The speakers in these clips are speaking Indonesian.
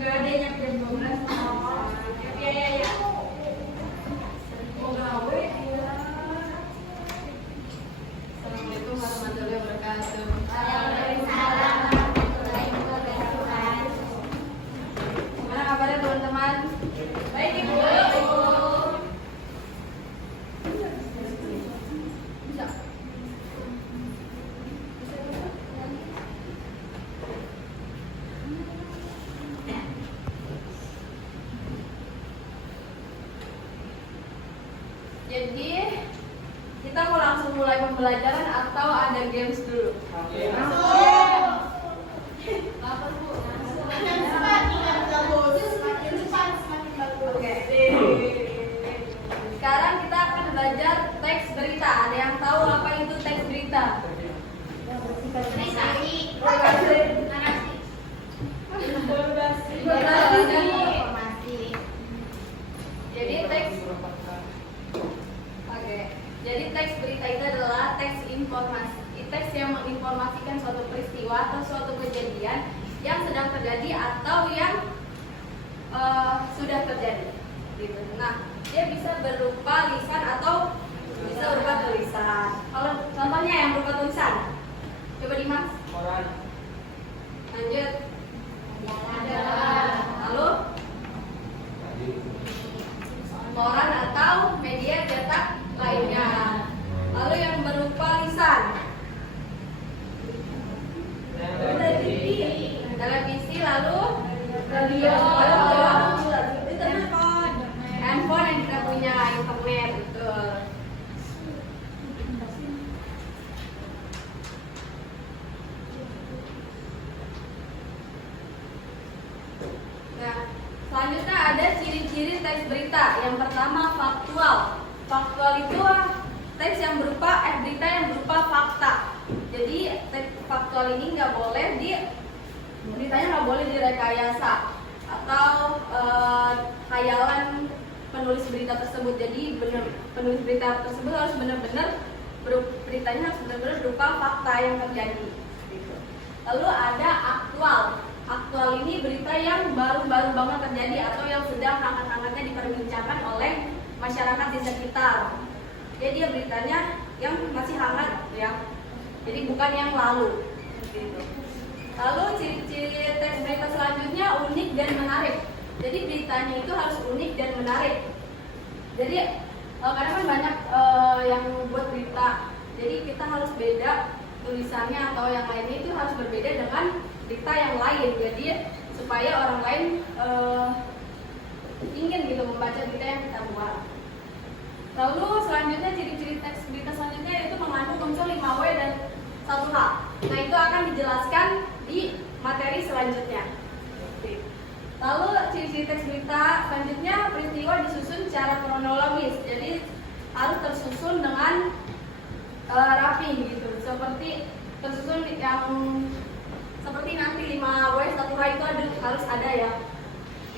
Nggak ada yang jam 12. Ya. Oh, gawe. Assalamualaikum warahmatullahi wabarakatuh. Waalaikumsalam warahmatullahi wabarakatuh. Gimana kabarnya teman-teman? Baik Ibu. Bisa. Jadi kita mau langsung mulai pembelajaran atau ada games dulu? Apa Bu? Oke. Sekarang kita akan belajar teks berita. Ada yang tahu apa itu teks berita? Jadi teks. Oke. Jadi teks berita itu adalah teks informasi. Teks yang menginformasikan suatu peristiwa atau suatu kejadian yang sedang terjadi atau yang sudah terjadi. Gitu. Nah, dia bisa berupa lisan atau bisa berupa tulisan. Kalau contohnya yang berupa tulisan, coba Dimas. Koran. Lanjut. Lalu koran atau media cetak lainnya. Lalu yang berupa lisan, televisi, lalu radio, handphone yang kita punya, internet, betul. Nah, selanjutnya ada ciri-ciri teks berita. Yang pertama faktual. Faktual itu teks yang berupa berita yang berupa fakta. Jadi teks faktual ini nggak boleh beritanya nggak boleh direkayasa atau khayalan penulis berita tersebut. Jadi penulis berita tersebut harus benar-benar beritanya harus benar-benar berupa fakta yang terjadi. Gitu. Lalu ada aktual. Aktual ini berita yang baru-baru banget terjadi atau yang sedang hangat-hangatnya diperbincangkan oleh masyarakat di sekitar. Jadi dia beritanya yang masih hangat ya. Jadi bukan yang lalu. Gitu. Lalu ciri-ciri teks berita selanjutnya unik dan menarik. Jadi beritanya itu harus unik dan menarik. Jadi kadang kan banyak yang buat berita. Jadi kita harus beda tulisannya atau yang lainnya itu harus berbeda dengan berita yang lain. Jadi supaya orang lain ingin gitu membaca berita yang kita buat. Lalu selanjutnya ciri-ciri teks berita selanjutnya yaitu mengandung unsur 5W dan 1H. Nah itu akan dijelaskan di materi selanjutnya. Lalu ciri-ciri teks berita selanjutnya peristiwa disusun secara kronologis. Jadi harus tersusun dengan rapi gitu. Seperti tersusun yang seperti nanti 5W 1H itu harus ada ya.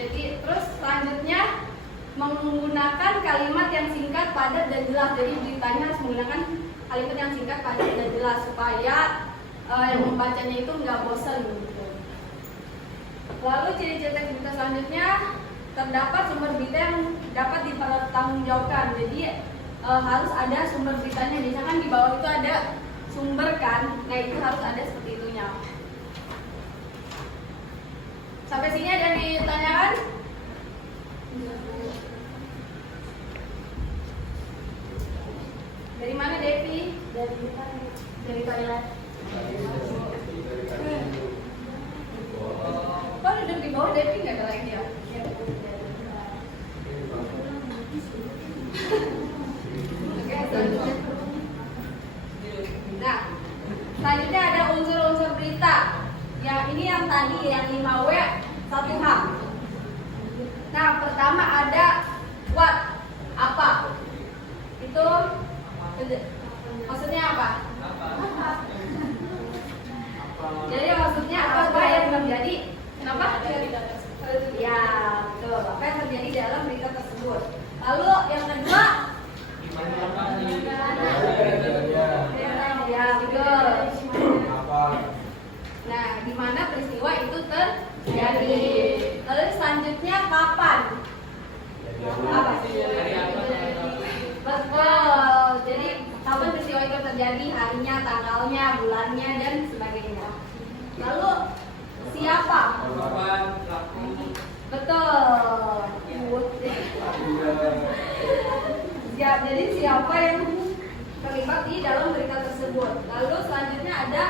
Jadi terus selanjutnya menggunakan kalimat yang singkat, padat dan jelas. Jadi beritanya harus menggunakan kalimat yang singkat, padat dan jelas supaya yang membacanya itu nggak bosan gitu. Lalu ciri-ciri teks berita selanjutnya terdapat sumber berita yang dapat dipertanggungjawabkan. Jadi harus ada sumber beritanya. Biasanya kan di bawah itu ada sumber kan. Nah itu harus ada seperti itunya. Sampai sini ada yang ditanyakan? Dari mana Devi? Dari toilet. Kok duduk di bawah Devi nggak ada lagi ya? Oke, selanjutnya. Nah, selanjutnya ada unsur-unsur berita. Yang ini yang tadi yang 5W 1H. Nah, pertama ada what, apa? Itu maksudnya apa? Jadi maksudnya apa yang terjadi? Kenapa? Ya, betul. Apa yang terjadi dalam berita tersebut? Lalu yang kedua, ya betul. Nah, di mana peristiwa itu terjadi. Lalu selanjutnya kapan? Apa? Betul. Jadi kapan peristiwa itu terjadi? Harinya, tanggalnya, bulannya, dan sebagainya. Lalu siapa? Betul. Ya, jadi siapa yang terlibat di dalam berita tersebut? Lalu selanjutnya ada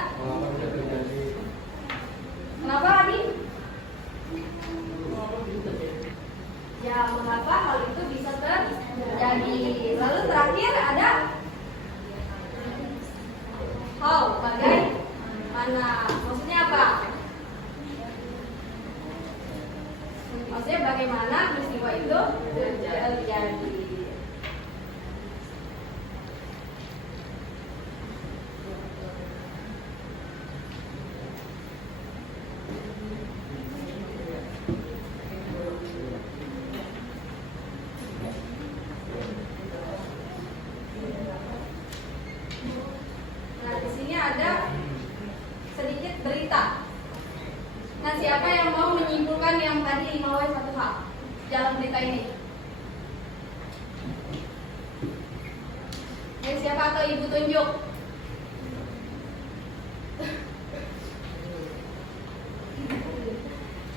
kenapa Adi? Ya, mengapa hal itu bisa terjadi? Lalu terakhir ada how, bagaimana? Maksudnya apa? Maksudnya bagaimana peristiwa itu terjadi? Nah, di sini ada sedikit berita. Nah, siapa yang mau menyimpulkan yang tadi 5W1H dalam berita ini? Siapa atau ibu tunjuk?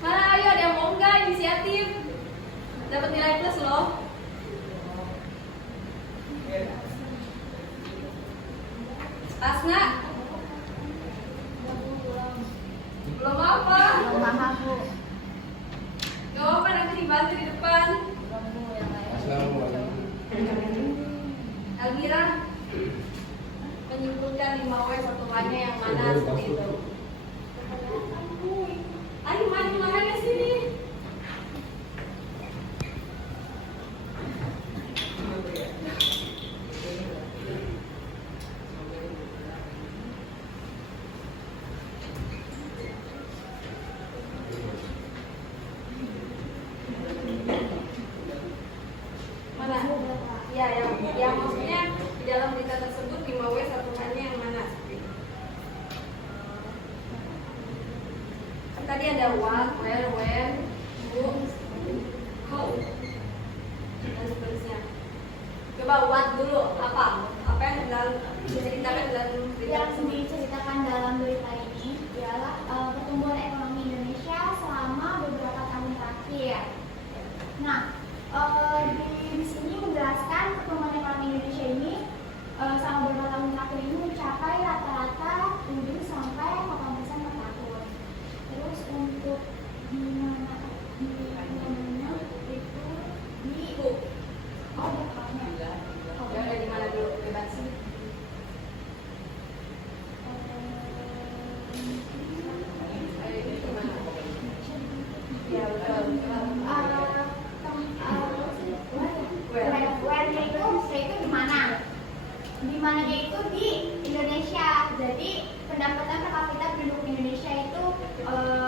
Mana, ayo, ada yang mau nggak inisiatif? Dapat nilai plus loh. Pas nggak? Belum apa? Belum paham, Bu. Gak apa, nanti dibantu di depan. Elvira menyimpulkan 5W1H-nya yang mana seperti itu. Ayo maju ke sini. Mana? Ya, yang maksudnya di dalam berita tersebut 5W1H-nya yang mana? Tadi ada what, where, when, who, how, dan seterusnya. Coba what dulu, apa? Apa yang diceritakan dalam berita Yang tersebut? diceritakan dalam berita ini ialah pertumbuhan ekonomi Indonesia selama beberapa tahun terakhir. Nah, di sini menjelaskan pertumbuhan ekonomi Indonesia ini selama beberapa tahun terakhir ini mencapai rata-rata 7 sampai 8% per tahun. Terus untuk di mana itu di depannya. Ya, ada di mana dulu? Bebas. Ayo, di mana? Ya, betul. Where-nya itu di mana? Di mananya itu di Indonesia. Jadi pendapatan per kapita penduduk Indonesia itu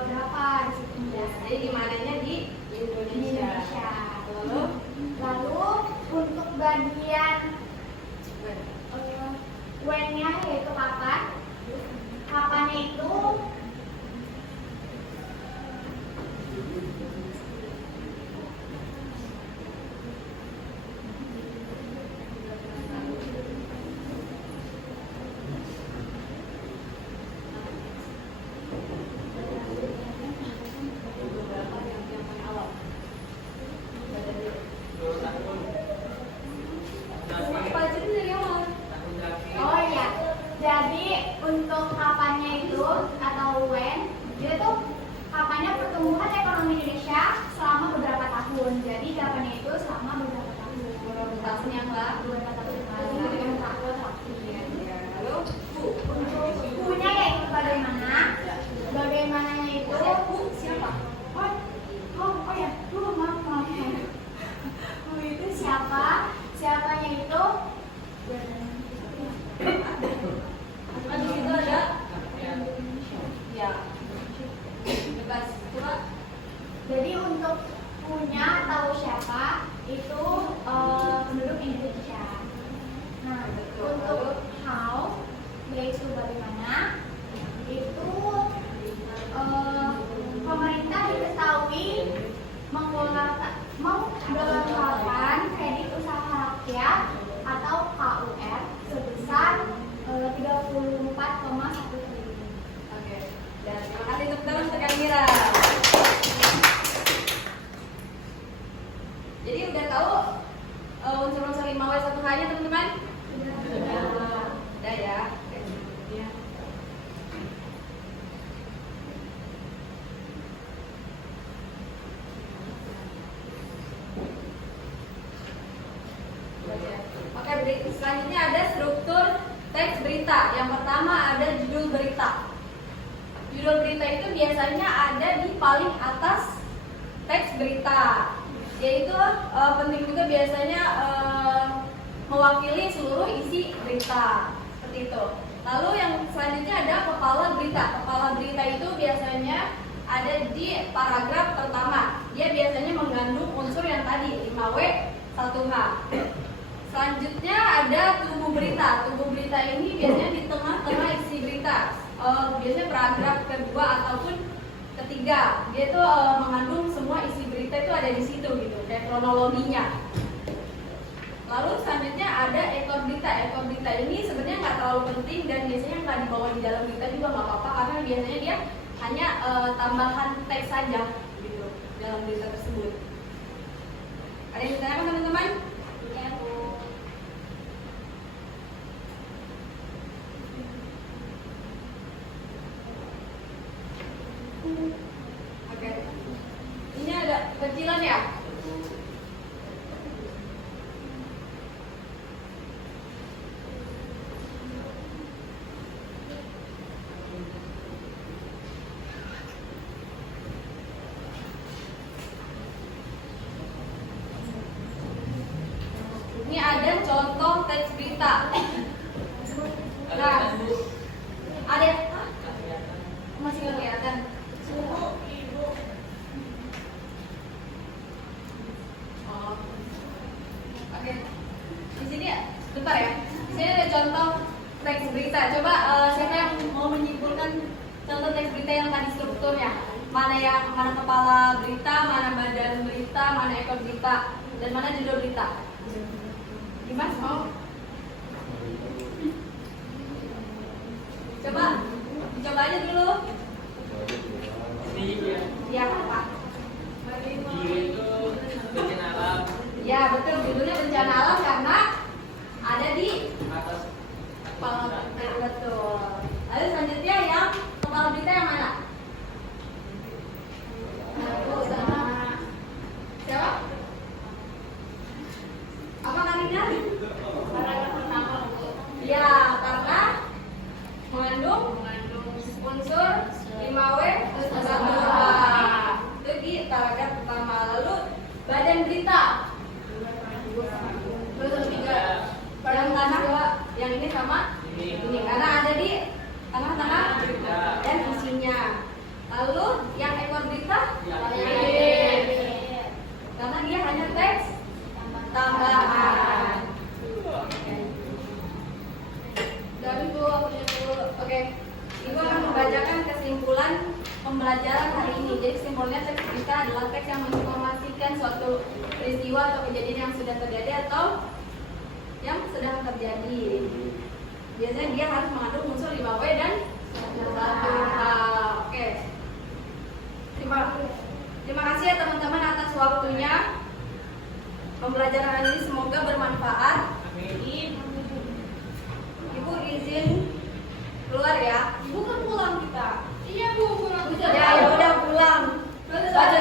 berapa di situ? Jadi di mananya di Di Indonesia. Indonesia. Lalu Untuk bagian when-nya yaitu kapan? Kapannya itu apa aja tuh dari awal? oh ya. Jadi untuk kapannya itu atau when itu tuh kapannya pertumbuhan ekonomi Indonesia selama beberapa tahun. Jadi jawabannya itu selama beberapa tahun. Beberapa tahun yang lalu. Beberapa tahun yang lalu. Beberapa tahun terakhir. Lalu Untuk punya yaitu bagaimana? Bagaimananya itu siapa? oh ya, maaf. Itu siapa? Siapanya itu Di situ ada ya. Bebas. Coba. jadi untuk punya atau siapa itu penduduk Indonesia. Nah, untuk how yaitu bagaimana itu teks berita. Yang pertama ada judul berita. Judul berita itu biasanya ada di paling atas teks berita. Yaitu penting juga biasanya mewakili seluruh isi berita. Seperti itu. Lalu yang selanjutnya ada kepala berita. Kepala berita itu biasanya ada di paragraf pertama. Dia biasanya mengandung unsur yang tadi 5W 1H. Selanjutnya ada tubuh berita. Tubuh berita ini biasanya di tengah-tengah isi berita. Biasanya paragraf kedua ataupun ketiga. Dia itu mengandung semua isi berita itu ada di situ gitu, kayak kronologinya. Lalu selanjutnya ada ekor berita. Ekor berita ini sebenarnya nggak terlalu penting dan biasanya nggak dibawa di dalam berita juga nggak apa-apa karena biasanya dia hanya tambahan teks saja gitu dalam berita tersebut. Ada yang ditanyakan teman-teman? Ya, Bu. Oke. Ini ada kecilan ya? Ini ada contoh teks berita. Nah, ada masih nggak kelihatan. Oh, oke. Di sini ya, bentar ya. Di sini ada contoh teks berita. Coba siapa yang mau menyimpulkan contoh teks berita yang tadi strukturnya? Mana kepala berita, mana badan berita, mana ekor berita, dan mana judul berita? Dimas mau? Coba aja dulu. Ya, Pak. Ya, betul. Judulnya bencana alam karena ada di kepala berita. Betul. Lalu selanjutnya yang kepala berita yang mana? Siapa? Apa kalinya? Paragraf pertama. Ya, karena mengandung unsur 5W 1H. Itu di paragraf pertama. Lalu badan berita. Betul tiga. Yang mana? Yang ini sama? Ini karena ada di tengah-tengah dan isinya. Lalu yang ekor berita? Karena dia hanya teks tambahan. Dari Bu, aku dulu. Oke. Ibu akan membacakan kesimpulan pembelajaran hari ini. Jadi kesimpulannya teks berita adalah teks yang menginformasikan suatu peristiwa atau kejadian yang sudah terjadi atau yang sedang terjadi. Biasanya dia harus mengandung unsur 5W dan 1H. Oke. Terima kasih ya teman-teman atas waktunya. Pembelajaran hari ini semoga bermanfaat. Ibu izin keluar ya. Ibu kan pulang kita. Iya Bu, pulang. Ya udah pulang. Baca